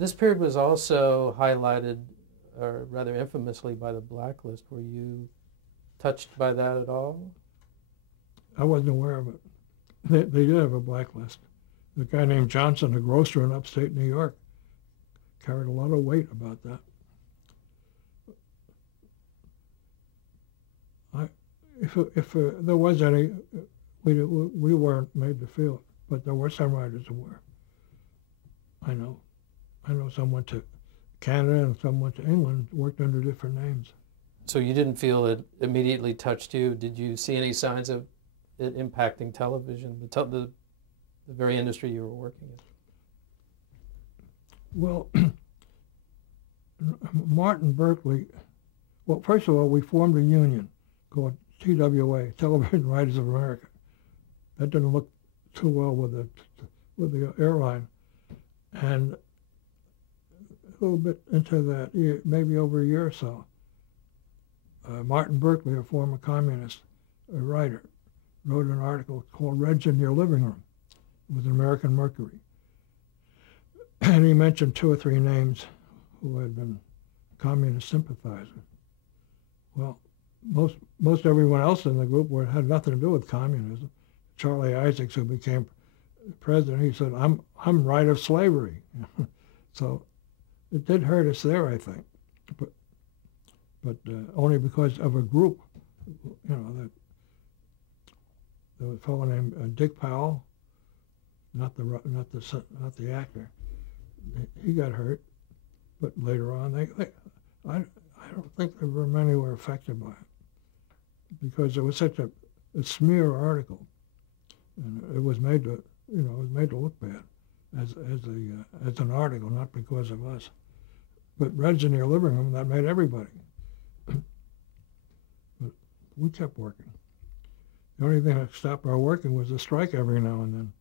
This period was also highlighted, or rather infamously, by the Blacklist. Were you touched by that at all? I wasn't aware of it. They did have a blacklist. The guy named Johnson, a grocer in upstate New York, carried a lot of weight about that. If there was any, we weren't made to feel it, but there were some writers who were. I know some went to Canada and some went to England, worked under different names. So you didn't feel it immediately touched you? Did you see any signs of it impacting television, the very industry you were working in? Well, Martin Berkeley, well, first of all, we formed a union called TWA, Television Writers of America. That didn't look too well with the airline. And a little bit into that, maybe over a year or so, Martin Berkeley, a former communist, a writer, wrote an article called Reds in Your Living Room with American Mercury. And he mentioned 2 or 3 names who had been communist sympathizers. Well, most everyone else in the group had nothing to do with communism. Charlie Isaacs, who became president, he said, I'm right of slavery. So it did hurt us there, I think, but only because of a group, that there was a fellow named Dick Powell, not the actor. He got hurt, but later on, I don't think there were many who were affected by it because it was such a smear article, and it was made to look bad as an article, not because of us. But Reds in Your Living Room, that made everybody. But we kept working. The only thing that stopped our working was a strike every now and then.